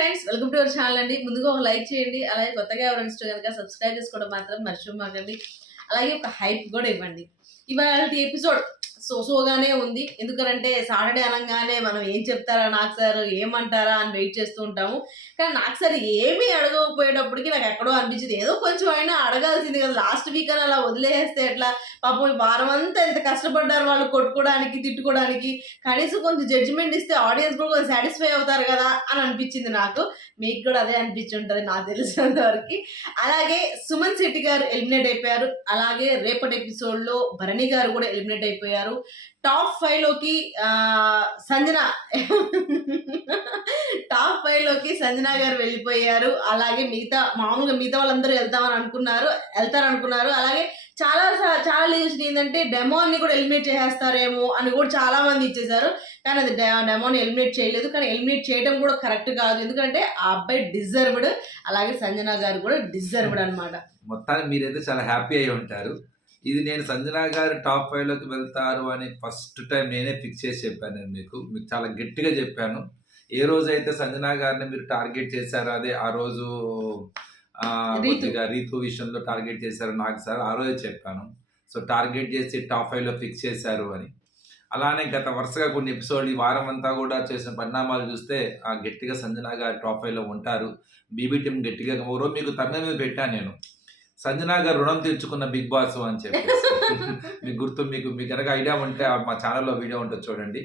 Friends, welcome to our channel అండి. ముందుగా ఒక లైక్ చేయండి. అలాగే కొత్తగా ఎవరైనా ఇష్టం కనుక సబ్స్క్రైబ్ చేసుకోవడం మాత్రం మర్చిపోమాకండి. అలాగే ఒక హైప్ కూడా ఇవ్వండి. ఇవాళ ఎపిసోడ్ సోగానే ఉంది. ఎందుకంటే సాటర్డే అనగానే మనం ఏం చెప్తారా నాకు సార్, ఏమంటారా అని వెయిట్ చేస్తూ ఉంటాము. కానీ నాకు సార్ ఏమీ అడగకపోయేటప్పటికి నాకు ఎక్కడో అనిపించింది, ఏదో కొంచెం అయినా అడగాల్సింది కదా. లాస్ట్ వీక్ అని అలా వదిలేస్తే ఎట్లా? పాపం ఈ వారం అంతా ఎంత కష్టపడ్డారు వాళ్ళు కొట్టుకోవడానికి, తిట్టుకోవడానికి. కనీసం కొంచెం జడ్జిమెంట్ ఇస్తే ఆడియన్స్ కూడా కొంచెం సాటిస్ఫై అవుతారు కదా అని అనిపించింది నాకు. మీకు కూడా అదే అనిపించి ఉంటుంది నాకు తెలిసినంత వరకు. అలాగే సుమన్ శెట్టి గారు ఎలిమినేట్ అయిపోయారు. అలాగే రేపటి ఎపిసోడ్లో భరణి గారు కూడా ఎలిమినేట్ అయిపోయారు. టాప్ 5 లోకి సంజన గారు వెళ్ళిపోయారు. అలాగే మిగతా వాళ్ళందరూ వెళ్తారనుకున్నారు. అలాగే చాలా న్యూస్ ఏంటంటే డెమోని కూడా ఎలిమినేట్ చేసేస్తారేమో అని కూడా చాలా మంది ఇచ్చేసారు. కానీ అది డెమోని ఎలిమినేట్ చేయలేదు. కానీ ఎలిమినేట్ చేయడం కూడా కరెక్ట్ కాదు. ఎందుకంటే ఆ అబ్బాయి డిజర్వ్డ్. అలాగే సంజన గారు కూడా డిజర్వ్డ్ అనమాట. మొత్తానికి మీరైతే చాలా హ్యాపీ అయి ఉంటారు. ఇది నేను సంజన గారు టాప్ 5 లోకి వెళ్తారు అని ఫస్ట్ టైం నేనే ఫిక్స్ చేసి చెప్పాను. నేను మీకు చాలా గట్టిగా చెప్పాను. ఏ రోజైతే సంజన గారిని మీరు టార్గెట్ చేశారో అదే ఆ రోజు కొద్దిగా రీతు విషయంలో టార్గెట్ చేశారు నాకు సార్, ఆ రోజే చెప్పాను. సో టార్గెట్ చేసి టాప్ 5 లో ఫిక్స్ చేశారు అని. అలానే గత వరుసగా కొన్ని ఎపిసోడ్లు ఈ వారం అంతా కూడా చేసిన పరిణామాలు చూస్తే గట్టిగా సంజన గారు టాప్ 5 లో ఉంటారు. బీబీ టీం గట్టిగా ఓరో మీకు తమిళ మీద పెట్టాను నేను, సంజన గారు రుణం తీర్చుకున్న బిగ్ బాస్ అని చెప్పేసి. మీకు గుర్తు, మీకు కనుక ఐడియా ఉంటే మా ఛానల్లో వీడియో ఉంటుంది చూడండి.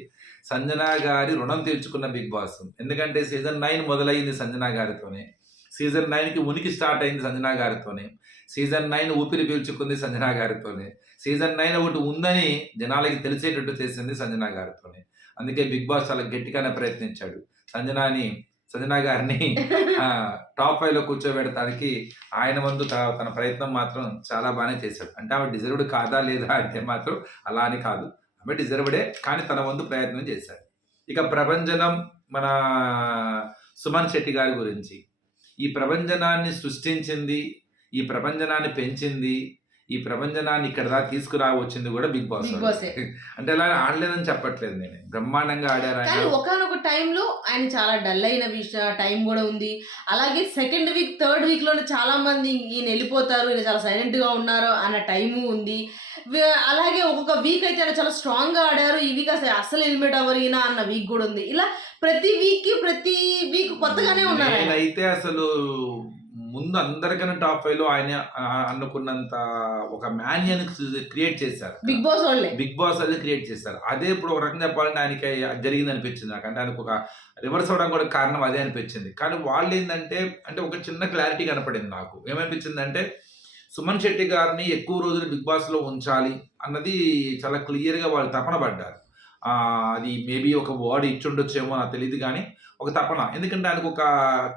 సంజన గారి రుణం తీర్చుకున్న బిగ్ బాస్. ఎందుకంటే సీజన్ 9 మొదలైంది సంజన గారితోనే, సీజన్ 9కి ఉనికి స్టార్ట్ అయింది సంజన గారితోనే, సీజన్ 9 ఊపిరి పీల్చుకుంది సంజన గారితోనే, సీజన్ 9 ఒకటి ఉందని జనాలకి తెలిసేటట్టు చేసింది సంజన గారితోనే. అందుకే బిగ్ బాస్ చాలా గట్టిగానే ప్రయత్నించాడు సంజన గారిని టాప్ 5 లో కూర్చోబెడతానికి. ఆయన వంతు తన ప్రయత్నం మాత్రం చాలా బాగానే చేశాడు. అంటే ఆమె డిజర్వ్డ్ కాదా లేదా అంటే మాత్రం అలా అని కాదు, ఆమె డిజర్వ్డే, కానీ తన వంతు ప్రయత్నం చేశాడు. ఇక ప్రభంజనం మన సుమన్ శెట్టి గారి గురించి. ఈ ప్రభంజనాన్ని సృష్టించింది, ఈ ప్రభంజనాన్ని పెంచింది, ఈ ప్రభంజనాన్ని ఇక్కడ దాకా తీసుకురావచ్చింది కూడా బిగ్ బాస్. అంటే అలా ఆడలేదని చెప్పట్లేదు, నేను బ్రహ్మాండంగా ఆడారు. కానీ ఒకనొక టైంలో ఆయన చాలా డల్ అయిన టైం కూడా ఉంది. అలాగే సెకండ్ వీక్, థర్డ్ వీక్ లోనే చాలా మంది ఈయన వెళ్ళిపోతారు, ఈయన చాలా సైలెంట్ గా ఉన్నారు అన్న టైము ఉంది. అలాగే ఒక్కొక్క వీక్ అయితే ఆయన చాలా స్ట్రాంగ్ గా ఆడారు, ఈ వీక్ అసలు ఎలిమినేట్ అవ్వరు ఈయన అన్న వీక్ కూడా ఉంది. ఇలా ప్రతి వీక్ కొత్తగానే ఉన్నారు. అయితే అసలు ముందు అందరికన్నా టాప్ 5 లో ఆయన అనుకున్నంత ఒక మాన్యన్ క్రియేట్ చేశారు బిగ్ బాస్ వాళ్ళు క్రియేట్ చేశారు. అదే ఇప్పుడు ఒక రకంగా చెప్పాలంటే ఆయనకి జరిగింది అనిపించింది నాకు. అంటే ఆయనకు ఒక రివర్స్ అవడం కూడా కారణం అదే అనిపించింది. కానీ వాళ్ళు ఏంటంటే ఒక చిన్న క్లారిటీ కనపడింది నాకు. ఏమనిపించింది అంటే సుమన్ శెట్టి గారిని ఎక్కువ రోజులు బిగ్ బాస్ లో ఉంచాలి అన్నది చాలా క్లియర్గా వాళ్ళు తపన పడ్డారు. అది మేబీ ఒక వర్డ్ ఇచ్చుండొచ్చేమో నాకు తెలియదు, కానీ ఒక తపన. ఎందుకంటే ఆయనకు ఒక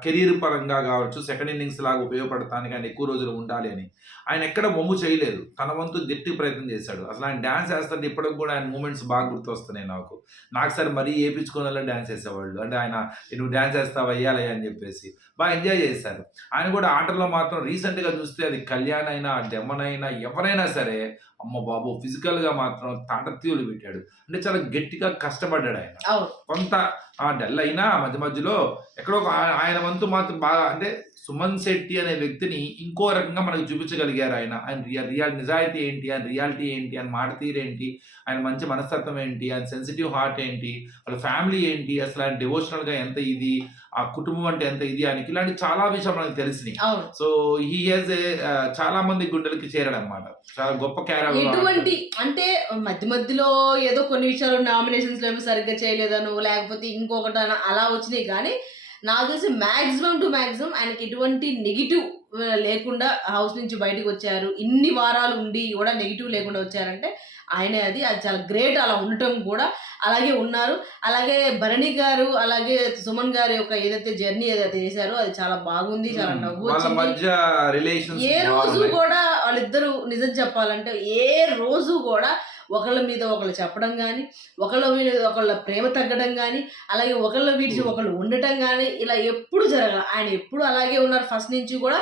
కెరీర్ పరంగా కావచ్చు, సెకండ్ ఇన్నింగ్స్ లాగా ఉపయోగపడటానికి ఆయన ఎక్కువ రోజులు ఉండాలి అని ఆయన ఎక్కడ బొమ్ము చేయలేదు. తన వంతు గట్టి ప్రయత్నం చేశాడు. అసలు ఆయన డ్యాన్స్ వేస్తుంటే ఇప్పటికి కూడా ఆయన మూమెంట్స్ బాగా గుర్తొస్తున్నాయి నాకు సార్ మరీ ఏపించుకోవాలో డ్యాన్స్ వేసేవాళ్ళు. అంటే ఆయన నువ్వు డ్యాన్స్ వేస్తావు అయ్యాలి అని చెప్పేసి బాగా ఎంజాయ్ చేశారు. ఆయన కూడా ఆటల్లో మాత్రం రీసెంట్గా చూస్తే అది కళ్యాణ్ అయినా, డెమ్మనైనా, ఎవరైనా సరే అమ్మ బాబు ఫిజికల్గా మాత్రం తాటతీయులు పెట్టాడు. అంటే చాలా గట్టిగా కష్టపడ్డాడు ఆయన. కొంత డల్ అయినా మధ్యలో ఎక్కడో ఆయన వంతు మాత్రం బాగా, అంటే సుమన్ శెట్టి అనే వ్యక్తిని ఇంకో రకంగా మనకు చూపించగలిగారు. ఆయన నిజాయితీ ఏంటి, ఆయన రియాలిటీ ఏంటి, ఆయన మాట తీరేంటి, ఆయన మంచి మనస్తత్వం ఏంటి, ఆయన సెన్సిటివ్ హార్ట్ ఏంటి, వాళ్ళ ఫ్యామిలీ ఏంటి, అసలు ఆయన డివోషనల్గా ఎంత ఇది, ఆ కుటుంబం అంటే ఎంత ఇది అని ఇలాంటి చాలా విషయాలు మనకు తెలిసినాయి. సో హీ హాజ్ చాలా మంది గుండెలకి చేరాడనమాట. చాలా గొప్ప క్యారెక్టర్. ఎటువంటి అంటే మధ్యలో ఏదో కొన్ని విషయాలు నామినేషన్స్ లో సరిగ్గా చేయలేదను, లేకపోతే ఇంకొకటి అలా వచ్చినాయి. కానీ నాకు తెలిసి మ్యాక్సిమం ఆయనకి ఎటువంటి నెగిటివ్ లేకుండా హౌస్ నుంచి బయటకు వచ్చారు. ఇన్ని వారాలు ఉండి కూడా నెగిటివ్ లేకుండా వచ్చారంటే ఆయనే. అది చాలా గ్రేట్ అలా ఉండటం కూడా. అలాగే ఉన్నారు. అలాగే భరణి గారు, అలాగే సుమన్ గారి యొక్క ఏదైతే జర్నీ ఏదైతే చేశారో అది చాలా బాగుంది, చాలా నవ్వు వచ్చింది. ఏ రోజు కూడా వాళ్ళిద్దరు నిజం చెప్పాలంటే ఏ రోజు కూడా ఒకళ్ళ మీద ఒకళ్ళు చెప్పడం కానీ, ఒకళ్ళ మీద ఒకళ్ళ ప్రేమ తగ్గడం కానీ, అలాగే ఒకళ్ళ విడిచి ఒకళ్ళు ఉండటం కానీ ఇలా ఎప్పుడు జరగల. ఆయన ఎప్పుడు అలాగే ఉన్నారు ఫస్ట్ నుంచి కూడా.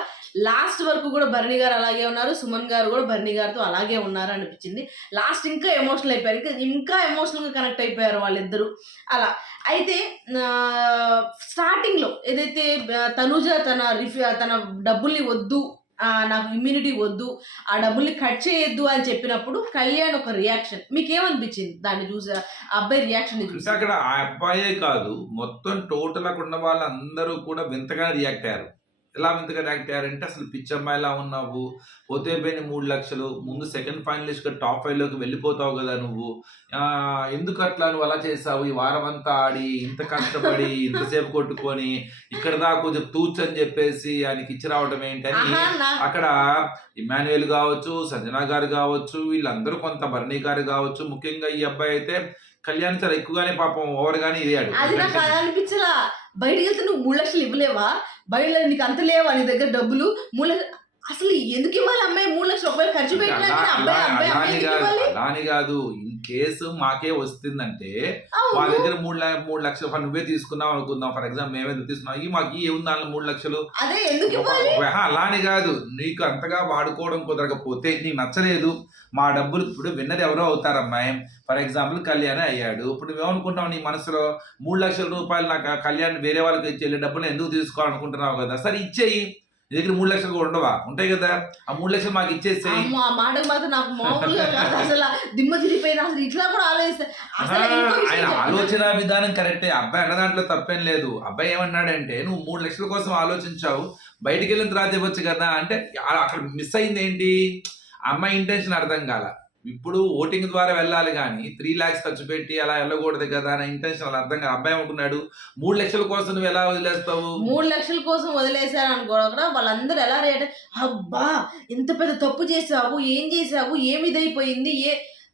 లాస్ట్ వరకు కూడా భరణి గారు అలాగే ఉన్నారు, సుమన్ గారు కూడా భరణి గారితో అలాగే ఉన్నారు అనిపించింది. లాస్ట్ ఇంకా ఎమోషనల్ అయిపోయారు, ఇంకా ఎమోషనల్గా కనెక్ట్ అయిపోయారు వాళ్ళిద్దరూ అలా. అయితే స్టార్టింగ్లో ఏదైతే తనుజ తన డబ్బుల్ని వద్దు, నాకు ఇమ్యూనిటీ వద్దు, ఆ డబ్బుల్ని కట్ చేయొద్దు అని చెప్పినప్పుడు కళ్యాణ్ ఒక రియాక్షన్ మీకేమనిపించింది దాన్ని చూసి, ఆ అబ్బాయి రియాక్షన్ చూసి? అక్కడ ఆ అబ్బాయే కాదు, మొత్తం టోటల్ అక్కడ ఉన్న వాళ్ళందరూ కూడా వింతగా రియాక్ట్ అయ్యారు. ఎలా వింతగా రియాక్ట్ అయ్యారంటే, అసలు పిచ్చమ్మాయిలా ఉన్నావు, పోతే పోయిన 3 లక్షలు, ముందు సెకండ్ ఫైనలిస్ట్గా టాప్ 5లోకి వెళ్ళిపోతావు కదా నువ్వు, ఎందుకు అట్లా నువ్వు అలా చేసావు, ఈ వారం అంతా ఆడి ఇంత కష్టపడి ఇంతసేపు కొట్టుకొని ఇక్కడ దాకా కొంచెం తూచ్ అని చెప్పేసి ఆయనకి ఇచ్చి రావడం ఏంటని అక్కడ ఇమాన్యుయల్ కావచ్చు, సంజన గారు కావచ్చు, వీళ్ళందరూ కొంత భరణి గారు కావచ్చు, ముఖ్యంగా ఈ అబ్బాయి అయితే కళ్యాణ్ చాలా ఎక్కువగానే పాపం ఓవర్ గానే ఇయ్యాడు. అది నాకు అది అనిపించలా. బయటికి వెళ్తే నువ్వు 3 లక్షలు ఇవ్వలేవా, బయట నీకు అంత లేవా నీ దగ్గర డబ్బులు, 3 లక్షలు అసలు ఎందుకు ఇవ్వాలి అమ్మాయి 3 లక్షలు ఒకవేళ ఖర్చు పెట్టినా అలాని కాదు, ఇన్ కేసు మాకే వస్తుందంటే మా దగ్గర 3 లక్షలు నువ్వే తీసుకున్నావు అనుకుందాం, ఫర్ ఎగ్జాంపుల్ మేమే తీసుకున్నాం, మాకు ఏముంది దానిలో 3 లక్షలు, అదే ఎందుకు ఇవ్వాలి? అలాని కాదు, నీకు అంతగా వాడుకోవడం కుదరకపోతే నీకు నచ్చలేదు, మా డబ్బులు ఇప్పుడు విన్నది ఎవరో అవుతారు అమ్మాయి, ఫర్ ఎగ్జాంపుల్ కళ్యాణ్ అయ్యాడు, ఇప్పుడు నువ్వేమనుకుంటావు నీ మనసులో 3 లక్షల రూపాయలు నాకు కళ్యాణ్ వేరే వాళ్ళకి ఇచ్చే డబ్బులు ఎందుకు తీసుకోవాలనుకుంటున్నావు కదా, సరే ఇచ్చేయి, నీ దగ్గర 3 లక్షలు కూడా ఉండవా, ఉంటాయి కదా, ఆ 3 లక్షలు మాకు ఇచ్చేసేయి. ఆ మాటకు మాత్రం నాకు మామూలుగా కాదు, అసలు దిమ్మ తిరిగిపోయిన, అసలు ఇట్లా కూడా ఆలోచిస్తా. ఆయన ఆలోచన విధానం కరెక్టే, అబ్బాయి అన్న దాంట్లో తప్పేం లేదు. అబ్బాయి ఏమన్నాడంటే, నువ్వు 3 లక్షల కోసం ఆలోచించావు, బయటికి వెళ్ళిన తర్వాత ఇవ్వచ్చు కదా అంటే, అక్కడ మిస్ అయింది ఏంటి, అమ్మాయి ఇంటెన్షన్ అర్థం కాల. ఇప్పుడు ఓటింగ్ ద్వారా వెళ్ళాలి కానీ 3 lakhs ఖర్చు పెట్టి అలా వెళ్ళకూడదు కదా అనే ఇంటెన్షన్ అలా అర్థం కాదు. అబ్బాయి అనుకున్నాడు 3 లక్షల కోసం నువ్వు ఎలా వదిలేస్తావు, 3 లక్షల కోసం వదిలేశారు అనుకోవడం. వాళ్ళందరూ ఎలా రేట్, అబ్బా ఎంత పెద్ద తప్పు చేసావు, ఏం చేసావు, ఏమి ఇదైపోయింది,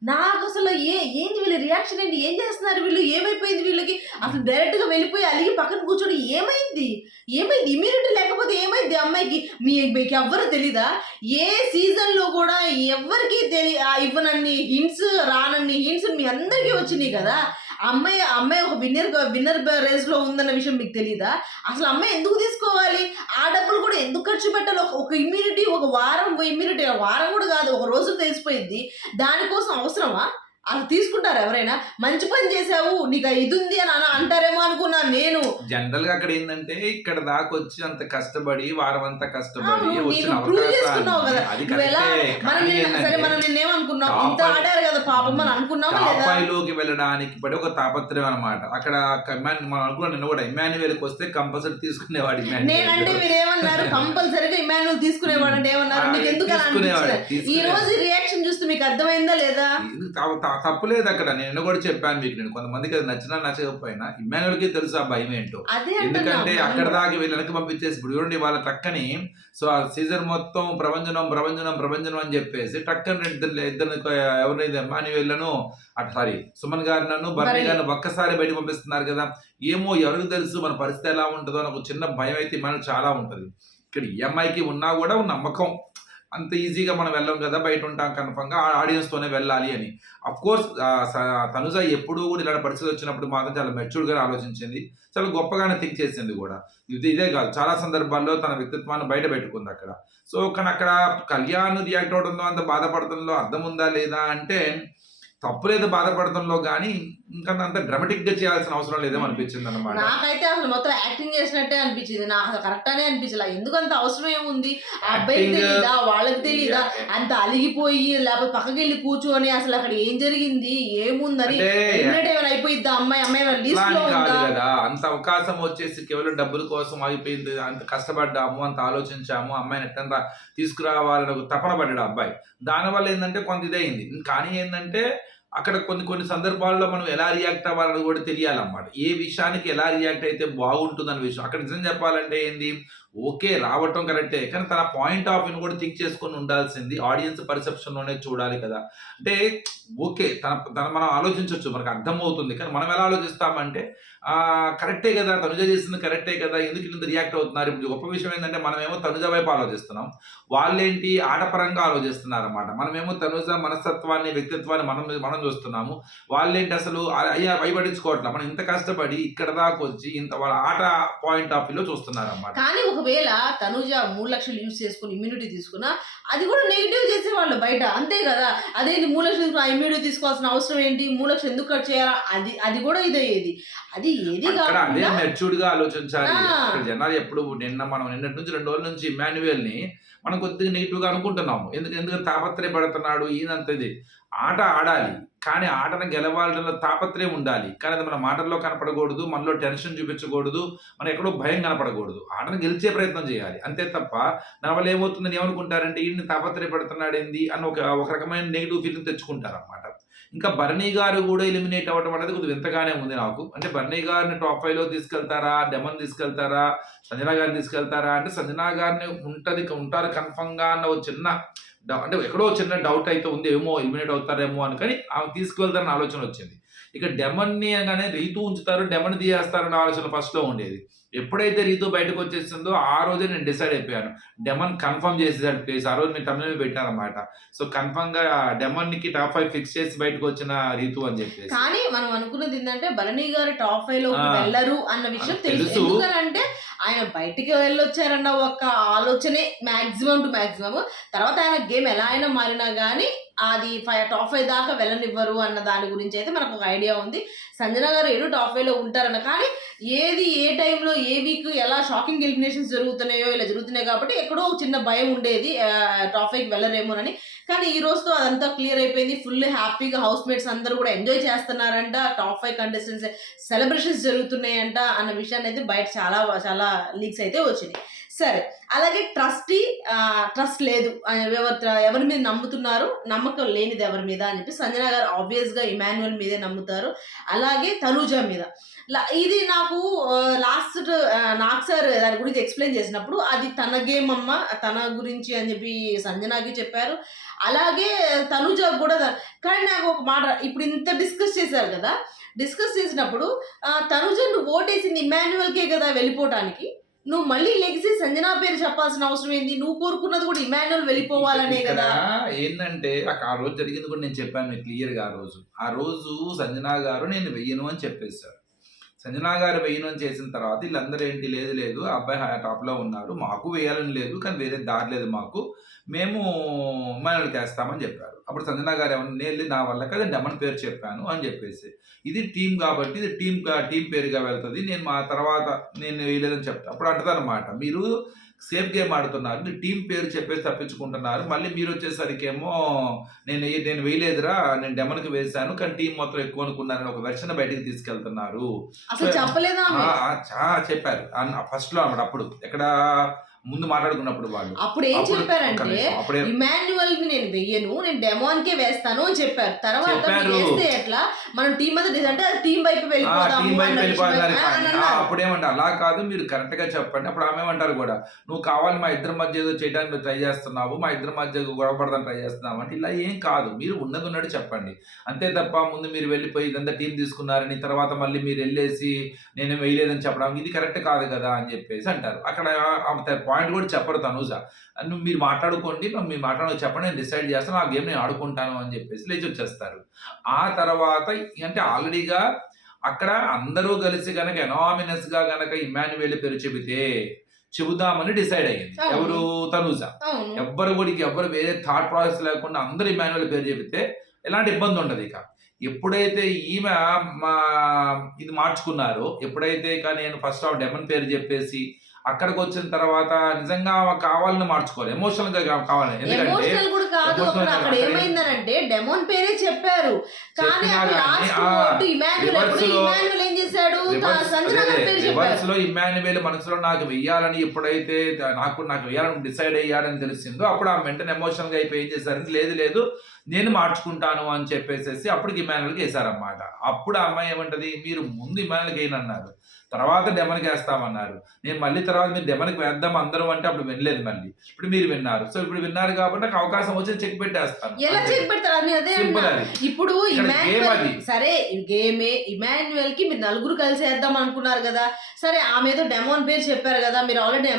నాకు అసలు ఏంటి వీళ్ళ రియాక్షన్ ఏంటి, ఏం చేస్తున్నారు వీళ్ళు, ఏమైపోయింది వీళ్ళకి, అసలు డైరెక్ట్ గా వెళ్ళిపోయి అలిగి పక్కన కూర్చొని ఏమైంది ఇమ్యూనిటీ లేకపోతే ఏమైంది అమ్మాయికి, మీకు ఎవ్వరు తెలీదా, ఏ సీజన్ లో కూడా ఎవరికి ఇవ్వనన్ని హింట్స్, రానన్ని హింట్స్ మీ అందరికీ వచ్చినాయి కదా. అమ్మాయి ఒక విన్నర్ రేస్ లో ఉందన్న విషయం మీకు తెలీదా, అసలు అమ్మాయి ఎందుకు తీసుకోవాలి, ఆ డబ్బులు కూడా ఎందుకు ఖర్చు పెట్టాలి, ఒక ఇమ్యూనిటీ, ఒక వారం ఇమ్యూనిటీ, వారం కూడా కాదు, ఒక రోజు తెలిసిపోయింది, దానికోసం అవసరమా? అలా తీసుకుంటారు ఎవరైనా? మంచి పని చేసావు నీకు ఇది ఉంది అని అంటారేమో అనుకున్నాను నేను. జనరల్ గా అక్కడ ఏంటంటే, ఇక్కడ దాకా వచ్చి అంత కష్టపడి వారం అంతా కష్టపడి వచ్చిన మనం నిన్నేమనుకున్నాం, ఇంత ఆడారు కదా పాపం అని అనుకున్నాం. టాప్లోకి వెళ్ళడానికి పడి ఒక తాపత్రయం అనమాట. అక్కడ మనం అనుకున్నాం నిన్న కూడా, ఇమాన్యుయల్కి వస్తే కంపల్సరీ తీసుకునేవాడు. నేనంటే మీరు ఏమన్నారు, కంపల్సరీగా ఇమాన్యుయల్ తీసుకునేవాడు అంటే ఏమన్నారు, మీకు ఎందుకు అలా అనిపించలేదు? ఈ రోజు రియాక్షన్ చూస్తే మీకు అర్థమైందా లేదా? తప్పులేదు అక్కడ, నేను కూడా చెప్పాను మీకు, నేను కొంతమందికి అది నచ్చినా నచ్చకపోయినా ఇమాన్యుయల్కి తెలుసు ఆ భయం ఏంటో. ఎందుకంటే అక్కడ దాకా వీళ్ళు వెనక్కి పంపించేసి, ఇప్పుడు చూడండి వాళ్ళ టక్కని, సో ఆ సీజన్ మొత్తం ప్రభంజనం అని చెప్పేసి టక్కని ఇద్దరిని ఎవరినైతే ఇమాన్యుయల్ను సారీ సుమన్ గారినను భరణి గారిని ఒక్కసారి బయట పంపిస్తున్నారు కదా. ఏమో ఎవరికి తెలుసు మన పరిస్థితి ఎలా ఉంటుందో అని ఒక చిన్న భయం అయితే ఇమాన్యుయల్ చాలా ఉంటుంది. ఇక్కడ ఈఎంఐకి ఉన్నా కూడా నమ్మకం, అంత ఈజీగా మనం వెళ్ళాం కదా, బయట ఉంటాం కన్ఫర్మ్గా ఆడియన్స్తోనే వెళ్ళాలి అని. అఫ్ కోర్స్ తనుజ ఎప్పుడూ కూడా ఇలాంటి పరిస్థితి వచ్చినప్పుడు మాత్రం చాలా మెచ్యూర్డ్గా ఆలోచించింది, చాలా గొప్పగానే థింక్ చేసింది కూడా. ఇదే కాదు, చాలా సందర్భాల్లో తన వ్యక్తిత్వాన్ని బయట పెట్టుకుంది అక్కడ. సో కానీ అక్కడ కళ్యాణ్ రియాక్ట్ అవడంలో అంత బాధపడటంలో అర్థం ఉందా లేదా అంటే, తప్పులేదు బాధపడటంలో, కానీ ఇంకా అంత డ్రామాటిక్ గా చేయాల్సిన అవసరం లేదేమో అనిపించింది అన్నమాట. నాకైతే అసలు మొత్తం యాక్టింగ్ చేసినట్టే అనిపించింది, నాకు అసలు కరెక్ట్ అనే అనిపించలే. ఎందుకంత అవసరం ఏముంది, ఆ అబ్బాయికి తెలీదా, వాళ్ళకి తెలీదా, అంత అలిగిపోయి లేకపోతే పక్కకి వెళ్ళి కూర్చొని అసలు అక్కడ ఏం జరిగింది ఏముందని ఏమైనా అయిపోయిద్దా, అమ్మాయి లిస్ట్ లో ఉందా కదా. అంత అవకాశం వచ్చేసి కేవలం డబ్బుల కోసం ఆగిపోయింది, అంత కష్టపడ్డాము, అంత ఆలోచించాము, అమ్మాయిని ఎట్లా తీసుకురావాలని తపన పడ్డాడు అబ్బాయి. దానివల్ల ఏంటంటే కొంత ఇదైంది. కానీ ఏంటంటే అక్కడ కొన్ని సందర్భాల్లో మనం ఎలా రియాక్ట్ అవ్వాలని కూడా తెలియాలన్నమాట. ఏ విషయానికి ఎలా రియాక్ట్ అయితే బాగుంటుందన్న విషయం. అక్కడ నిజం చెప్పాలంటే ఏంది, ఓకే రావటం కరెక్టే, కానీ తన పాయింట్ ఆఫ్ వ్యూని కూడా థింక్ చేసుకొని ఉండాల్సింది. ఆడియన్స్ పర్సెప్షన్లోనే చూడాలి కదా. అంటే ఓకే తన మనం ఆలోచించవచ్చు, మనకు అర్థమవుతుంది, కానీ మనం ఎలా ఆలోచిస్తామంటే కరెక్టే కదా, తనుజ చేసింది కరెక్టే కదా, ఎందుకు ఇంత రియాక్ట్ అవుతున్నారు? ఇప్పుడు గొప్ప విషయం ఏంటంటే మనమేమో తనుజ వైపు ఆలోచిస్తున్నాం, వాళ్ళేంటి ఆటపరంగా ఆలోచిస్తున్నారు అనమాట. మనమేమో తనుజ మనస్తత్వాన్ని, వ్యక్తిత్వాన్ని మనం మనం చూస్తున్నాము, వాళ్ళేంటి అసలు అయ్యా భయపడించుకోవట్లా. మనం ఇంత కష్టపడి ఇక్కడ దాకా వచ్చి ఇంత వాళ్ళ ఆట పాయింట్ ఆఫ్ వ్యూలో చూస్తున్నారు అన్నమాట. కానీ ఒకవేళ తనుజ 3 లక్షలు యూజ్ చేసుకుని ఇమ్యూనిటీ తీసుకున్నా అది కూడా నెగిటివ్ చేసేవాళ్ళు బయట, అంతే కదా. అదేంటి 3 లక్షలు ఇమ్యూనిటీ తీసుకోవాల్సిన అవసరం ఏంటి, 3 లక్షలు ఎందుకు ఖర్చు చేయాలా, అది కూడా ఇదేది అది ఏది అక్కడ అదే కాకుండా మెచ్యూర్డ్ గా ఆలోచించాలి. ఆ. ఇక్కడ జనాలు ఎప్పుడు మనం నిన్నటి నుంచి 2 రోజుల నుంచి ఇమాన్యుయల్ ని మనం కొద్దిగా నెగిటివ్ గా అనుకుంటున్నాము. ఎందుకంటే తాపత్రయపడుతున్నాడు ఈయనంతది. ఆట ఆడాలి, కానీ ఆటను గెలవాలన్న తాపత్రయం ఉండాలి, కానీ అది మన మాటల్లో కనపడకూడదు, మనలో టెన్షన్ చూపించకూడదు, మన ఎక్కడో భయం కనపడకూడదు. ఆటను గెలిచే ప్రయత్నం చేయాలి, అంతే తప్ప నా వల్ల ఏమవుతుందని ఏమనుకుంటారంటే ఈయన్ని తాపత్రయపడుతున్నాడు ఏంది అని ఒక రకమైన నెగిటివ్ ఫీలింగ్ తెచ్చుకుంటారు అన్నమాట. ఇంకా బర్నీ గారు కూడా ఎలిమినేట్ అవ్వడం అనేది కొద్దిగా వింతగానే ఉంది నాకు. అంటే బర్నీ గారిని టాప్ 5 లో తీసుకెళ్తారా, డెమన్ తీసుకెళ్తారా, సంజనా గారిని తీసుకెళ్తారా అంటే సంజనా గారిని ఉంటారు కన్ఫర్మ్ గా అన్న ఒక చిన్న అంటే ఎక్కడో చిన్న డౌట్ అయితే ఉంది, ఏమో ఎలిమినేట్ అవుతారేమో అని, కానీ ఆమె తీసుకువెళ్తారన్న ఆలోచన వచ్చింది. ఇక డెమన్ని అనగానే రీతు ఉంచుతారు, డెమన్ తీయేస్తారన్న ఆలోచన ఫస్ట్ లో ఉండేది. ఎప్పుడైతే రీతు బయటకు వచ్చేసిందో ఆ రోజే నేను డిసైడ్ అయిపోయాను, డెమన్ కన్ఫర్మ్ చేసేసాడు ప్లేస్. ఆ రోజు నేను తమిళ పెట్టాను అనమాట. సో కన్ఫర్మ్ గా డెమన్ కి టాప్ 5 ఫిక్స్ చేసి బయటకు వచ్చిన రీతు అని చెప్పేసి. కానీ మనం అనుకున్నది ఏంటంటే భరణి గారు టాప్ 5 లోకి వెళ్ళరు అన్న విషయం తెలుసు. తెలుసు. ఎందుకనంటే ఆయన బయటికి వెళ్ళొచ్చారన్న ఒక ఆలోచనే మాక్సిమం టు మాక్సిమం. తర్వాత ఆయన గేమ్ ఎలా అయినా మారినా కానీ అది టాప్ 5 దాకా వెళ్ళనివ్వరు అన్న దాని గురించి అయితే మనకు ఒక ఐడియా ఉంది. సంజన గారు ఏడు టాప్ 5 లో ఉంటారన్న, కానీ ఏది ఏ టైంలో ఏ వీక్ ఎలా షాకింగ్ ఎలిమినేషన్స్ జరుగుతున్నాయో ఇలా జరుగుతున్నాయి కాబట్టి ఎక్కడో ఒక చిన్న భయం ఉండేది టాప్ 5కి వెళ్ళరేమోనని. కానీ ఈ రోజుతో అదంతా క్లియర్ అయిపోయింది. ఫుల్ హ్యాపీగా హౌస్ మేట్స్ అందరూ కూడా ఎంజాయ్ చేస్తున్నారంట, టాప్ 5 కంటెస్టెంట్స్ సెలబ్రేషన్స్ జరుగుతున్నాయంట అన్న విషయాన్ని అయితే బయట చాలా చాలా లీక్స్ అయితే వచ్చినాయి. సరే, అలాగే ట్రస్ట్ లేదు, ఎవరి మీద నమ్ముతున్నారు, నమ్మకం లేనిది ఎవరి మీద అని చెప్పి సంజన గారు ఆబ్వియస్గా ఇమాన్యుయల్ మీదే నమ్ముతారు, అలాగే తనూజ మీద. ఇది నాకు నాకు సార్ దాని గురించి ఎక్స్ప్లెయిన్ చేసినప్పుడు అది తన గేమ్ అమ్మ, తన గురించి అని చెప్పి సంజనాకి చెప్పారు, అలాగే తనూజ కూడా. కానీ నాకు ఒక మాట, ఇప్పుడు ఇంత డిస్కస్ చేశారు కదా, డిస్కస్ చేసినప్పుడు తనూజ నువ్వు ఓటేసింది ఇమాన్యుయల్కే కదా వెళ్ళిపోవటానికి, నువ్వు మళ్ళీ లెగిసి సంజనా పేరు చెప్పాల్సిన అవసరం ఏంది? నువ్వు కోరుకున్నది కూడా ఇమాన్యుయల్ వెళ్ళిపోవాలనే కదా. ఏంటంటే ఆ రోజు జరిగింది కూడా నేను చెప్పాను క్లియర్ గా. ఆ రోజు సంజనా గారు నేను వెయ్యను అని చెప్పేశారు. సంజనా గారు వెయ్యను అని చేసిన తర్వాత వీళ్ళందరూ ఏంటి, లేదు అబ్బాయి టాప్ లో ఉన్నారు, మాకు వేయాలని లేదు, కానీ వేరే దారి లేదు మాకు, మేము మనల్ని చేస్తామని చెప్పారు. అప్పుడు సంజనా గారు ఏమన్నా నేను నా వల్ల కదా డెమన్ పేరు చెప్పాను అని చెప్పేసి, ఇది టీం కాబట్టి ఇది టీం పేరుగా వెళ్తుంది, నేను మా తర్వాత నేను వేయలేదని చెప్తాను. అప్పుడు అంటదన్నమాట, మీరు సేఫ్ గేమ్ ఆడుతున్నారు, మీరు టీం పేరు చెప్పేసి తప్పించుకుంటున్నారు, మళ్ళీ మీరు వచ్చేసరికి ఏమో నేను వేయలేదురా, నేను డెమన్కి వేశాను కానీ టీం మొత్తం ఎక్కువ అనుకున్నారని ఒక వెర్షన్ బయటికి తీసుకెళ్తున్నారు. అసలు చెప్పలేదా? చెప్పారు ఫస్ట్ లో అన్నమాట. అప్పుడు ఎక్కడ ముందు మాట్లాడుకున్నప్పుడు వాళ్ళు అప్పుడు ఏం చెప్పారంటే ఇమాన్యుయల్ ని నేను వెయ్యను, నేను డెమోన్కే వేస్తాను అని చెప్పారు. తర్వాత వేస్తే ఎట్లా, మనం టీం మీద అంటే టీం వైపు వెళ్ళిపోతాము. అప్పుడేమంటారు, అలా కాదు మీరు కరెక్ట్ గా చెప్పండి. అప్పుడు ఆమె ఏమంటారు కూడా, నువ్వు కావాలి మా ఇద్దరి మధ్య ఏదో చేయడానికి ట్రై చేస్తున్నావు, మా ఇద్దరి మధ్య గొడవ పడడానికి ట్రై చేస్తున్నావు అంటే, ఇలా ఏం కాదు, మీరు ఉన్నది ఉన్నట్టు చెప్పండి, అంతే తప్ప ముందు మీరు వెళ్ళిపోయి ఇదంతా టీం తీసుకున్నారని తర్వాత మళ్ళీ మీరు వెళ్ళేసి నేనేం వేయలేదని చెప్పడం ఇది కరెక్ట్ కాదు కదా అని చెప్పేసి అంటారు. అక్కడ పాయింట్ కూడా చెప్పరు తనూజ, మీరు మాట్లాడుకోండి, మీరు మాట్లాడుకో చెప్పండి, నేను డిసైడ్ చేస్తాను, ఆ గేమ్ నేను ఆడుకుంటాను అని చెప్పేసి లేచి వచ్చేస్తారు. ఆ తర్వాత అంటే ఆల్రెడీగా అక్కడ అందరూ కలిసి గనక ఎనామినస్ గా గనక ఇమాన్యుయల్ పేరు చెబుదామని డిసైడ్ అయ్యింది. ఎవరు? తనూజ. ఎవ్వరు వేరే థాట్ ప్రాసెస్ లేకుండా అందరూ ఇమాన్యుయల్ పేరు చెబితే ఎలాంటి ఇబ్బంది ఉండదు. ఇక ఎప్పుడైతే ఈమె ఇది మార్చుకున్నారో, ఎప్పుడైతే ఇక నేను ఫస్ట్ డెమన్ పేరు చెప్పేసి అక్కడికి వచ్చిన తర్వాత నిజంగా కావాలని మార్చుకోవాలి, ఎమోషనల్ గా కావాలి. ఎందుకంటే అక్కడ ఏమైందంటే డెమోన్ పేరే చెప్పారు, కానీ రివర్స్ లో ఇమాన్యుయల్ మనసులో నాకు వెయ్యాలని ఎప్పుడైతే నాకు వెయ్యాలని డిసైడ్ అయ్యాడని తెలిసిందో అప్పుడు ఆ వెంటనే ఎమోషనల్ గా అయిపోయి ఏం చేశారంటే, లేదు నేను మార్చుకుంటాను అని చెప్పేసి అప్పటికి ఇమాన్యుయల్కి వేశారన్నమాట. అప్పుడు ఆ అమ్మాయి ఏమంటది, మీరు ముందు ఇమాన్యుయల్కి వేయనన్నారు, తర్వాత డెమన్కి వేస్తామన్నారు. నేను మళ్ళీ తర్వాత మీరు డెమన్కి వేద్దాం అందరం అంటే అప్పుడు వినలేదు. మళ్ళీ ఇప్పుడు మీరు విన్నారు. సో ఇప్పుడు విన్నారు కాబట్టి నాకు అవకాశం వచ్చి చెక్ పెట్టేస్తాను. ఎలా చెక్ పెడతారు అని అదే సింపుల్ అది. ఇప్పుడు సరే గేమే ఇమాన్యుయల్ కి మీరు నలుగురు కలిసి వేద్దాం అనుకున్నారు కదా, సరే ఆమె ఏదో డెమోన్ పేరు చెప్పారు కదా, మీరు ఆల్రెడీ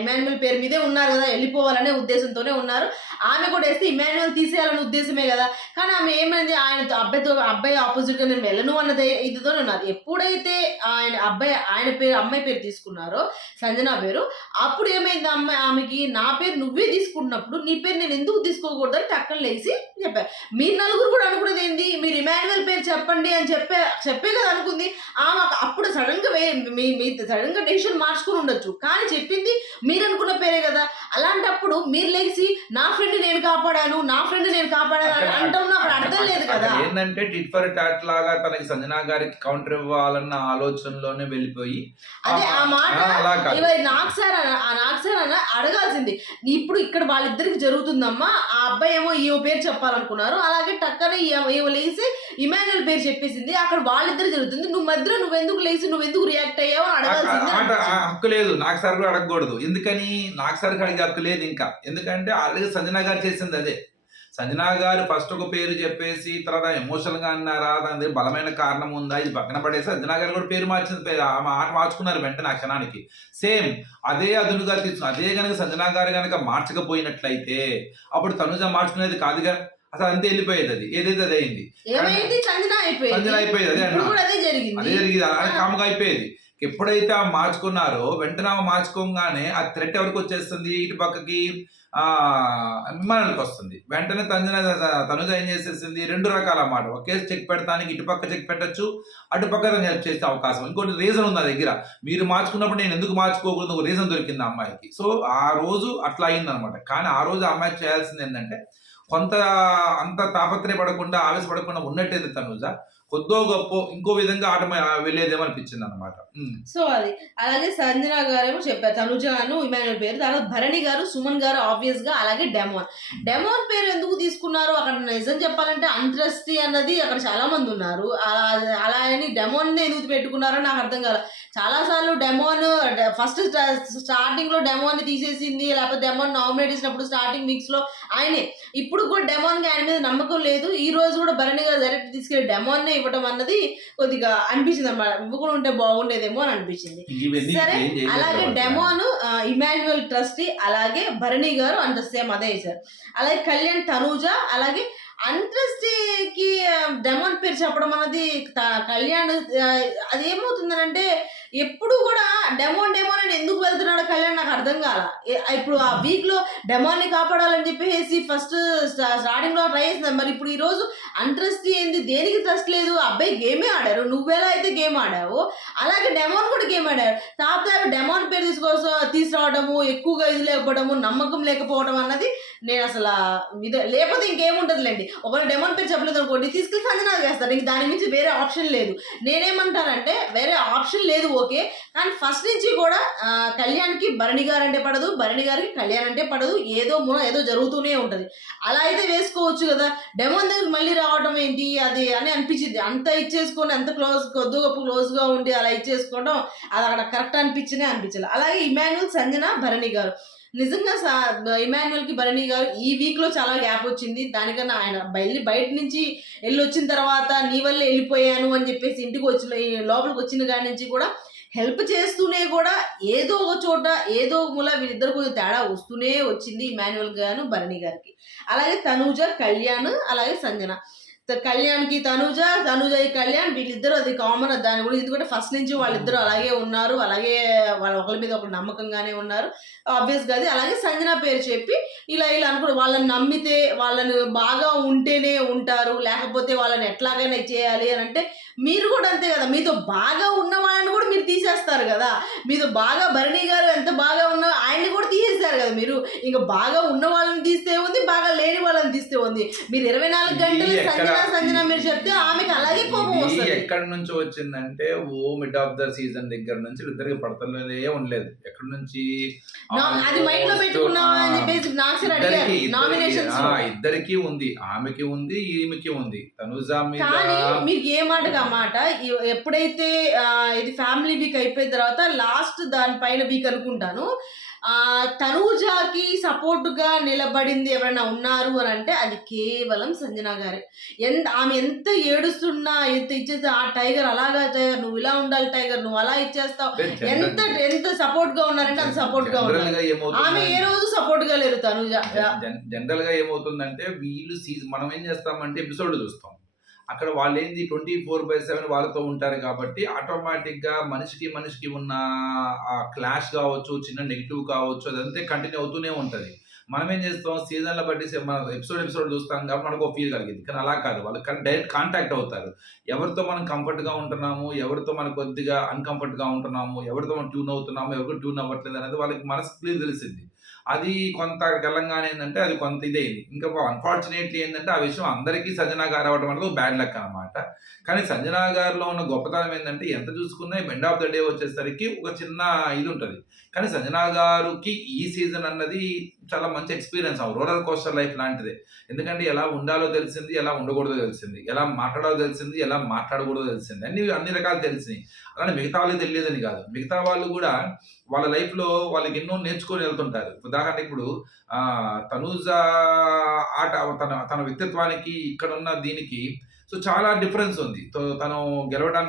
ఇమాన్యుయల్ పేరు మీదే ఉన్నారు కదా, వెళ్ళిపోవాలనే ఉద్దేశంతోనే ఉన్నారు. ఆమె కూడా వేస్తే ఇమాన్యుయల్ తీసేయాలనే ఉద్దేశమే కదా. కానీ ఆమె ఏమైంది, ఆయన అబ్బాయి ఆపోజిట్ గా నేను వెళ్ళను అన్నది ఇదితోనే ఉన్నారు. ఎప్పుడైతే ఆయన పేరు అమ్మాయి పేరు తీసుకున్నారో సంజన పేరు, అప్పుడు ఏమైంది ఆమెకి నా పేరు నువ్వే తీసుకున్నప్పుడు నీ పేరు నేను ఎందుకు తీసుకోకూడదని టక్కన లేచి చెప్పారు. మీరు నలుగురు కూడా అనుకున్నది ఏంది, మీరు ఇమాన్యుయల్ పేరు చెప్పండి అని చెప్పే కదా అనుకుంది ఆమె. అప్పుడు సడన్ గా సడన్ గా డెసిషన్ మార్చుకుని ఉండొచ్చు, కానీ చెప్పింది మీరు అనుకున్న పేరే కదా. అలాంటప్పుడు మీరు లేచి నా ఫ్రెండ్ నేను కాపాడాను అంటున్నా అర్థం లేదు కదా. ఏంటంటే టిట్ ఫర్ టాట్ లాగా తనకి సంజన గారికి కౌంటర్ ఇవ్వాలన్న ఆలోచనలోనే వెళ్ళిపోయి అదే ఆ మాట నాకు సార్ అన్న అడగాల్సింది. ఇప్పుడు ఇక్కడ వాళ్ళిద్దరికి జరుగుతుందమ్మా, ఆ అబ్బాయి ఏమో ఈ పేరు చెప్పాలనుకున్నారు, అలాగే టక్కనే ఏమో లేసి ఇమాన్యుయల్ పేరు చెప్పేసింది. అక్కడ వాళ్ళిద్దరు జరుగుతుంది, నువ్వు మధ్యలో నువ్వెందుకు రియాక్ట్ అయ్యావు అని అడగాల్సింది. హక్కు లేదు నాకు సార్ కూడా అడగకూడదు. ఎందుకని నాకు సార్ అడిగే హక్కు లేదు ఇంకా. ఎందుకంటే ఆల్రెడీ సంజన గారు చేసింది అదే. సంజన గారు ఫస్ట్ ఒక పేరు చెప్పేసి తర్వాత ఎమోషనల్ గా అన్నారా, దాని బలమైన కారణం ఉందా, ఇది పక్కన పడేసి సంజన గారు కూడా పేరు మార్చింది. పేరు ఆట మార్చుకున్నారు వెంటనే ఆ క్షణానికి. సేమ్ అదే అదునుగా తీసుకుని అదే కనుక సంజన గారు కనుక మార్చకపోయినట్లయితే అప్పుడు తనుజ మార్చుకునేది కాదుగా, అసలు అంతే వెళ్ళిపోయేది. అది ఏదైతే అది అయింది, సంజన అయిపోయేది. అదే జరిగింది, అదే కాముగా అయిపోయేది. ఎప్పుడైతే ఆ మార్చుకున్నారో వెంటనే మార్చుకోగానే ఆ థ్రెట్ ఎవరికి వచ్చేస్తుంది, ఇటు పక్కకి అభిమానులకు వస్తుంది. వెంటనే తనుజ ఏం చేసేసింది, రెండు రకాల మాట. ఒకే చెక్ పెడతానికి ఇటుపక్క చెక్ పెట్టచ్చు, అటుపక్క తను హెల్ప్ చేసే అవకాశం. ఇంకోటి రీజన్ ఉంది నా దగ్గర, మీరు మార్చుకున్నప్పుడు నేను ఎందుకు మార్చుకోకూడదు, ఒక రీజన్ దొరికింది అమ్మాయికి. సో ఆ రోజు అట్లా అయిందనమాట. కానీ ఆ రోజు అమ్మాయి చేయాల్సింది ఏంటంటే కొంత అంత తాపత్రయపడకుండా ఆవేశపడకుండా ఉన్నట్టయితే తనుజ కొద్దో గొప్ప ఇంకో విధంగా ఆట వెళ్ళేదేమో అనిపించింది అనమాట. సో అది అలాగే సంజన గారేమో చెప్పారు తనుజాను ఇమాన్యుయల్ పేరు. తర్వాత భరణి గారు, సుమన్ గారు ఆబ్వియస్ గా, అలాగే డెమోన్ పేరు ఎందుకు తీసుకున్నారు అక్కడ నిజం చెప్పాలంటే అంతరస్తి అన్నది అక్కడ చాలా మంది ఉన్నారు. అలా అని డెమోన్ ఎందుకు పెట్టుకున్నారో నాకు అర్థం కాదు. చాలా సార్లు డెమోన్ ఫస్ట్ స్టార్టింగ్ లో డెమోన్ తీసేసింది, లేకపోతే డెమోన్ నామినేట్ చేసినప్పుడు స్టార్టింగ్ మిక్స్ లో ఆయనే. ఇప్పుడు కూడా డెమోన్ కి ఆయన మీద నమ్మకం లేదు. ఈ రోజు కూడా భరణి గారు డైరెక్ట్ తీసుకెళ్లి డెమోన్ నే ఇవ్వడం అన్నది కొద్దిగా అనిపించింది అన్నమాట. ఇవ్వకుండా ఉంటే బాగుండేదేమో అని అనిపించింది. సరే అలాగే డెమోన్ ఇమాన్యుయల్ ట్రస్టీ, అలాగే భరణి గారు అంత సేమ్ అదే సార్. అలాగే కళ్యాణ్, తనూజ, అలాగే అంతస్టికి డెమోన్ పేరు చెప్పడం అన్నది కళ్యాణ్ అది ఏమవుతుందనంటే ఎప్పుడు కూడా డెమోన్ అని ఎందుకు వెళ్తున్నాడో కళ్యాణ్ నాకు అర్థం కాల. ఇప్పుడు ఆ వీక్ లో డెమోన్ ని కాపాడాలని చెప్పేసి ఫస్ట్ స్టార్టింగ్ లో ట్రై చేసింది. మరి ఇప్పుడు ఈ రోజు అంట్రస్ట్ ఏంది, దేనికి ట్రస్ట్ లేదు, అబ్బాయి గేమే ఆడారు, నువ్వెలా అయితే గేమ్ ఆడావు అలాగే డెమోన్ కూడా గేమ్ ఆడారు. కాకపోతే డెమోన్ పేరు తీసుకురావడము, ఎక్కువగా ఇది లేకపోవడము, నమ్మకం లేకపోవడం అన్నది నేను అసలు లేకపోతే ఇంకేముంటదిలేండి. ఒకవేళ డెమోన్ పేరు చెప్పలేదు అనుకోండి, తీసుకెళ్ళి సంజనా చేస్తారు. ఇంక దాని నుంచి వేరే ఆప్షన్ లేదు. నేనేమంటానంటే వేరే ఆప్షన్ లేదు ఓకే, కానీ ఫస్ట్ నుంచి కూడా కళ్యాణ్కి భరణి గారు అంటే పడదు, భరణి గారికి కళ్యాణ్ అంటే పడదు, ఏదో జరుగుతూనే ఉంటుంది. అలా అయితే వేసుకోవచ్చు కదా. డెమోన్ దగ్గర మళ్ళీ రావడం ఏంటి అది అని అనిపించింది. అంత ఇచ్చేసుకొని అంత కొద్ది గొప్ప క్లోజ్గా ఉండి అలా ఇచ్చేసుకోవడం అది అక్కడ కరెక్ట్ అనిపించాలి. అలాగే ఇమాన్యుయల్, సంజన, భరణి గారు నిజంగా ఇమాన్యుయల్ కి భరణి గారు ఈ వీక్ లో చాలా గ్యాప్ వచ్చింది. దానికన్నా ఆయన బయట నుంచి వెళ్ళి వచ్చిన తర్వాత నీ వల్లే వెళ్ళిపోయాను అని చెప్పేసి ఇంటికి లోపలికి వచ్చిన కాడి నుంచి కూడా హెల్ప్ చేస్తూనే కూడా ఏదో ఒక చోట ఏదో మూల వీళ్ళిద్దరు కొంచెం తేడా వస్తూనే వచ్చింది ఇమాన్యుయల్ గారు, భరణి గారికి. అలాగే తనూజ, కళ్యాణ్, అలాగే సంజన. కళ్యాణ్కి తనూజకి కళ్యాణ్ వీళ్ళిద్దరు అది కామన్ దాని గురించి. ఎందుకంటే ఫస్ట్ నుంచి వాళ్ళిద్దరు అలాగే ఉన్నారు, అలాగే వాళ్ళ ఒకరి మీద ఒకరు నమ్మకంగానే ఉన్నారు ఆబ్వియస్గా. అది అలాగే సంజన పేరు చెప్పి ఇలా అనుకుని వాళ్ళని నమ్మితే వాళ్ళని బాగా ఉంటేనే ఉంటారు, లేకపోతే వాళ్ళని ఎట్లాగైనా చేయాలి అని అంటే మీరు కూడా అంతే కదా. మీతో బాగా ఉన్న వాళ్ళని కూడా మీరు తీసేస్తారు కదా. మీతో బాగా భరణి గారు ఎంత బాగా ఉన్నా ఆయన్ని కూడా తీసేశారు కదా మీరు. ఇంక బాగా ఉన్న వాళ్ళని తీస్తే ఉంది, బాగా లేని వాళ్ళని తీస్తే ఉంది. మీరు 24 గంటలు సంజన మీరు చెప్తే ఆమెకి అలాగే కోపం వస్తుంది. ఎక్కడి నుంచి వచ్చిందంటే మిడ్ ఆఫ్ ద సీజన్ దగ్గర నుంచి ఇద్దరికి పడతలే ఉండలేదు. ఎక్కడి నుంచి అది మైండ్ లో పెట్టుకున్నామని చెప్పేసి నాగశర్ అడిగారు నామినేషన్స్. ఇద్దరికి ఉంది, ఆమెకి ఉంది, ఈమెకి ఉంది. తనుజ మీద కానీ మీకు ఏ మాటగా మాట ఎప్పుడైతే ఇది ఫ్యామిలీ వీక్ అయిపోయిన తర్వాత లాస్ట్ దానిపైన వీక్ అనుకుంటాను, తనూజాకి సపోర్ట్ గా నిలబడింది ఎవరైనా ఉన్నారు అని అంటే అది కేవలం సంజన గారే. ఆమె ఎంత ఏడుస్తున్నా ఎంత ఇచ్చేస్తే ఆ టైగర్ అలాగా టైగర్ నువ్వు ఇలా ఉండాలి టైగర్ నువ్వు అలా ఇచ్చేస్తావు ఎంత సపోర్ట్ గా ఉన్నారంటే అంత సపోర్ట్ గా ఉన్నారు. ఆమె ఏ రోజు సపోర్ట్ గా లేరు తనూజ. జనరల్ గా ఏమవుతుందంటే వీళ్ళు మనం ఏం చేస్తామంటే ఎపిసోడ్ చూస్తాం, అక్కడ వాళ్ళు ఏంది 24/7 వాళ్ళతో ఉంటారు కాబట్టి ఆటోమేటిక్గా మనిషికి ఉన్న ఆ క్లాష్ కావచ్చు, చిన్న నెగిటివ్ కావచ్చు, అదంతా కంటిన్యూ అవుతూనే ఉంటుంది. మనం ఏం చేస్తాం సీజన్ల బట్టి మన ఎపిసోడ్ చూస్తాం కాబట్టి మనకు ఒక ఫీల్ కలిగింది. కానీ అలా కాదు, వాళ్ళు డైరెక్ట్ కాంటాక్ట్ అవుతారు. ఎవరితో మనం కంఫర్ట్గా ఉంటున్నాము, ఎవరితో మనం కొద్దిగా అన్కంఫర్ట్గా ఉంటున్నాము, ఎవరితో మనం ట్యూన్ అవుతున్నాము, ఎవరికి ట్యూన్ అవ్వట్లేదు అనేది వాళ్ళకి మనసు క్లియర్ తెలిసింది. అది కొంత తెలంగాణ ఏంటంటే అది కొంత ఇదైంది. ఇంకా అన్ఫార్చునేట్లీ ఏంటంటే ఆ విషయం అందరికీ సంజన గారు అవ్వడం అనేది బ్యాడ్ లక్ అనమాట. కానీ సంజన గారిలో ఉన్న గొప్పతనం ఏంటంటే ఎంత చూసుకున్నా ఎండ్ ఆఫ్ ద డే వచ్చేసరికి ఒక చిన్న ఇది ఉంటుంది. కానీ సంజన గారికి ఈ సీజన్ అన్నది చాలా మంచి ఎక్స్పీరియన్స్, రోలర్ కోస్టర్ లైఫ్ లాంటిదే. ఎందుకంటే ఎలా ఉండాలో తెలిసింది, ఎలా ఉండకూడదో తెలిసింది, ఎలా మాట్లాడాలో తెలిసింది, ఎలా మాట్లాడకూడదో తెలిసింది, అన్ని రకాలు తెలిసినాయి. అలానే మిగతా వాళ్ళకి తెలియదని కాదు, మిగతా వాళ్ళు కూడా వాళ్ళ లైఫ్లో వాళ్ళకి ఎన్నో నేర్చుకొని వెళ్తుంటారు. ఉదాహరణకి ఇప్పుడు తనూజ ఆట తన వ్యక్తిత్వానికి ఇక్కడున్న దీనికి సో చాలా డిఫరెన్స్ ఉంది. తను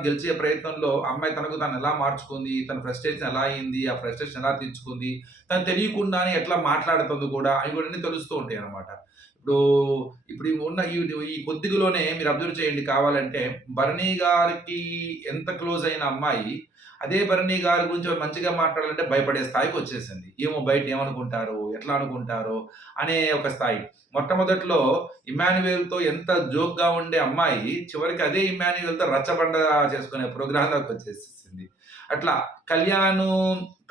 గెలిచే ప్రయత్నంలో అమ్మాయి తనకు తను ఎలా మార్చుకుంది, తన ఫ్రస్ట్రేషన్ ఎలా అయింది, ఆ ఫ్రస్ట్రేషన్ ఎలా తీర్చుకుంది, తను తెలియకుండానే ఎట్లా మాట్లాడుతుంది కూడా అవి కూడా తెలుస్తూ ఉంటాయి అనమాట. ఇప్పుడు ఉన్న ఈ కొద్దిగలోనే మీరు అబ్జర్వ్ చేయండి కావాలంటే, భరణి గారికి ఎంత క్లోజ్ అయిన అమ్మాయి అదే భరణి గారి గురించి మంచిగా మాట్లాడాలంటే భయపడే స్థాయికి వచ్చేసింది. ఏమో బయట ఏమనుకుంటారో, ఎట్లా అనుకుంటారో అనే ఒక స్థాయి. మొట్టమొదట్లో ఇమాన్యుయల్తో ఎంత జోక్గా ఉండే అమ్మాయి చివరికి అదే ఇమాన్యుయల్తో రచ్చబండ చేసుకునే ప్రోగ్రాంలోకి వచ్చేసింది. అట్లా కళ్యాణ్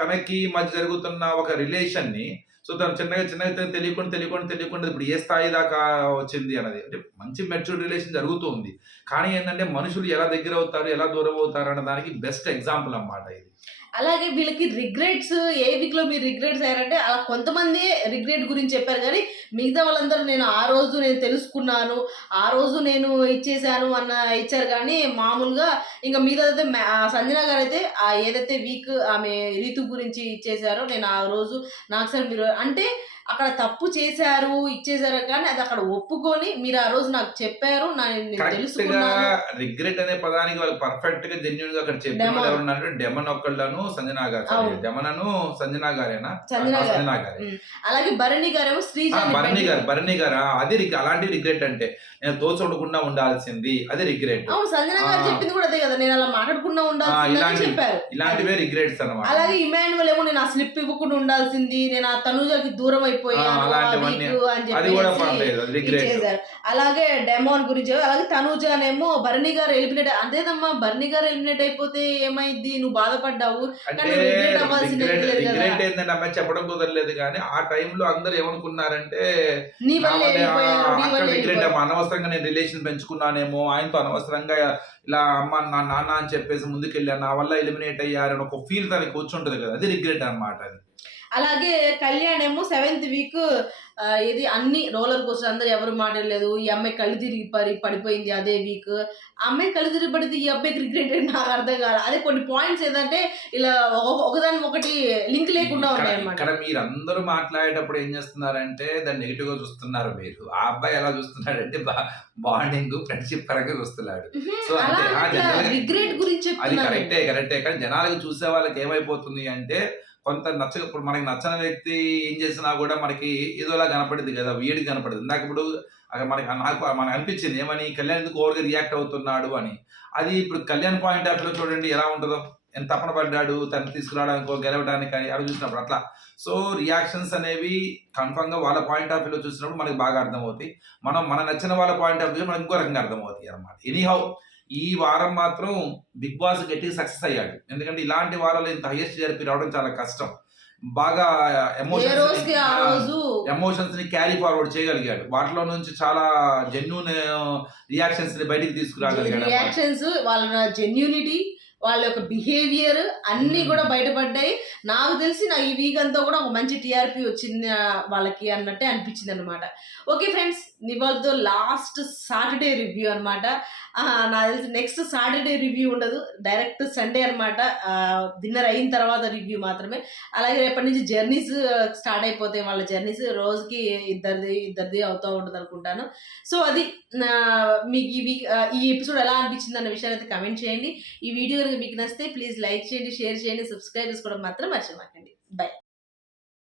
తనకి మధ్య జరుగుతున్న ఒక రిలేషన్ని సో తను చిన్నగా తెలియకుండా ఇప్పుడు ఏ స్థాయి దాకా వచ్చింది అన్నది అంటే మంచి మెచ్యూర్ రిలేషన్ జరుగుతుంది. కానీ ఏంటంటే మనుషులు ఎలా దగ్గర అవుతారు, ఎలా దూరం అవుతారు అన్న దానికి బెస్ట్ ఎగ్జాంపుల్ అన్నమాట ఇది. అలాగే వీళ్ళకి రిగ్రెట్స్ ఏ వీక్ లో మీరు రిగ్రెట్స్ అయ్యారంటే అలా కొంతమంది రిగ్రెట్ గురించి చెప్పారు. కానీ మిగతా వాళ్ళందరూ ఆ రోజు నేను తెలుసుకున్నాను, ఆ రోజు నేను ఇచ్చేసాను అన్న ఇచ్చారు. కానీ మామూలుగా ఇంకా మిగతా సంజన గారు అయితే ఏదైతే వీక్ ఆమె రీతు గురించి ఇచ్చేసారో నేను ఆ రోజు నాకు సార్ మీరు అంటే అక్కడ తప్పు చేశారు ఇచ్చేసారు కానీ అది అక్కడ ఒప్పుకొని మీరు ఆ రోజు నాకు చెప్పారు తెలుసుకున్నాను. రిగ్రెట్ అనే పదానికి వాళ్ళు పర్ఫెక్ట్ గా జెన్యూన్ గా అక్కడ చెప్పారు. డెమన్ ఒక్కళ్ళను సంజన గారు, డెమను సంజన గారేనా? సంజన గారు. అలాగే భరణి గారేమో భరణి గారు అది అలాంటి రిగ్రెట్ అంటే నేను తోచకుండా ఉండాల్సింది అది రిగ్రెట్. సంజన గారు చెప్పింది కూడా అదే కదా, నేను అలా మాట్లాడకుండా ఉండాల్సింది చెప్పారు. ఇలాంటివే రిగ్రెట్స్ అన్నమాట. అలాగే ఇమాన్యుయల్ ఏమో నేను ఆ స్లిప్ ఇవ్వకుండా ఉండాల్సింది, నేను ఆ తనుజాకి దూరం అలాగే డెమోన్ గురించి. అలాగే తనూజానేమో భరణి గారు ఎలిమినేట్ అంతేదమ్మా, భరణి గారు ఎలిమినేట్ అయిపోతే ఏమైంది నువ్వు బాధపడ్డావు ఏంటంటే అమ్మాయి చెప్పడం కుదరలేదు. కానీ ఆ టైంలో అందరు ఏమనుకున్నారంటే అనవసరంగా నేను రిలేషన్ పెంచుకున్నానేమో, ఆయనతో అనవసరంగా ఇలా అమ్మ నా నాన్న అని చెప్పేసి ముందుకెళ్ళాను, నా వల్ల ఎలిమినేట్ అయ్యారని ఒక ఫీల్ తనకి కూర్చుంటది కదా, అది రిగ్రెట్ అన్నమాట. అది అలాగే కళ్యాణ్ ఏమో 7th వీక్ ఇది అన్ని రోలర్ కోస్టర్ అందరు ఎవరు మాట్లాడలేదు, ఈ అమ్మాయి కళ్ళు తిరిగి పడిపోయింది అదే వీక్. ఆ అమ్మాయి కళ్ళు తిరిగి పడితే ఈ అబ్బాయికి రిగ్రెట్ నాకు అర్థం కాదు. అదే కొన్ని పాయింట్స్ ఏంటంటే ఇలా ఒకదాని ఒకటి లింక్ లేకుండా ఉన్నాయి అన్నమాట. ఇక్కడ మీరు అందరూ మాట్లాడేటప్పుడు ఏం చేస్తున్నారంటే దాన్ని నెగిటివ్ గా చూస్తున్నారు. మీరు ఆ అబ్బాయి ఎలా చూస్తున్నాడంటే బాండింగ్ ఫ్రెండ్షిప్ పరంగా చూస్తున్నాడు. సో రిగ్రెట్ గురించి అది కరెక్టే. కానీ జనాలకు చూసే వాళ్ళకి ఏమైపోతుంది అంటే కొంత ఇప్పుడు మనకి నచ్చని వ్యక్తి ఏం చేసినా కూడా మనకి ఏదోలా కనపడింది కదా, వీడికి కనపడింది. ఇందాక ఇప్పుడు మనకు అనిపించింది ఏమని, కళ్యాణ్ ఎందుకు ఓవర్గా రియాక్ట్ అవుతున్నాడు అని. అది ఇప్పుడు కళ్యాణ్ పాయింట్ ఆఫ్ వ్యూలో చూడండి ఎలా ఉంటుందో, ఎంత తపన పడ్డాడు తను తీసుకురావడానికో గెలవడానికి అని అవి చూసినప్పుడు అట్లా. సో రియాక్షన్స్ అనేవి కన్ఫర్మ్గా వాళ్ళ పాయింట్ ఆఫ్ వ్యూలో చూసినప్పుడు మనకి బాగా అర్థమవుతాయి. మన నచ్చిన వాళ్ళ పాయింట్ ఆఫ్ వ్యూ మనకి ఇంకో రకంగా అర్థమవుతాయి అనమాట. ఎనీహౌ ఈ వారం మాత్రం బిగ్ బాస్ గట్టిగా సక్సెస్ అయ్యాడు. ఎందుకంటే ఇలాంటి వారాలు ఇంత హైయెస్ట్ జరిపి రావడం చాలా కష్టం. బాగా ఏ రోజుకి ఆ రోజు ఎమోషన్స్ ని క్యారీ ఫార్వర్డ్ చేయగలిగాడు. వాటిలో నుంచి చాలా జెన్యూన్ రియాక్షన్స్ ని బయటికి తీసుకురాగలిగాడు అన్నమాట. రియాక్షన్స్, వాళ్ళ జెన్యూనిటీ, వాళ్ళ యొక్క బిహేవియర్ అన్నీ కూడా బయటపడ్డాయి. నాకు తెలిసి నా ఈ వీక్ అంతా కూడా ఒక మంచి టీఆర్పీ వచ్చింది వాళ్ళకి అన్నట్టే అనిపించింది అనమాట. ఓకే ఫ్రెండ్స్, ఇవాళతో లాస్ట్ సాటర్డే రివ్యూ అనమాట. నాకు తెలిసి నెక్స్ట్ సాటర్డే రివ్యూ ఉండదు, డైరెక్ట్ సండే అనమాట. డిన్నర్ అయిన తర్వాత రివ్యూ మాత్రమే. అలాగే రేపటి నుంచి జర్నీస్ స్టార్ట్ అయిపోతాయి, వాళ్ళ జర్నీస్ రోజుకి ఇద్దరిది అవుతూ ఉంటుంది అనుకుంటాను. సో అది మీకు ఈ ఎపిసోడ్ ఎలా అనిపించింది అన్న విషయాన్ని అయితే కమెంట్ చేయండి. ఈ వీడియో కనుక మీకు నచ్చితే ప్లీజ్ లైక్ చేయండి, షేర్ చేయండి, సబ్స్క్రైబ్ చేసుకోవడం మాత్రం మర్చిపోకండి.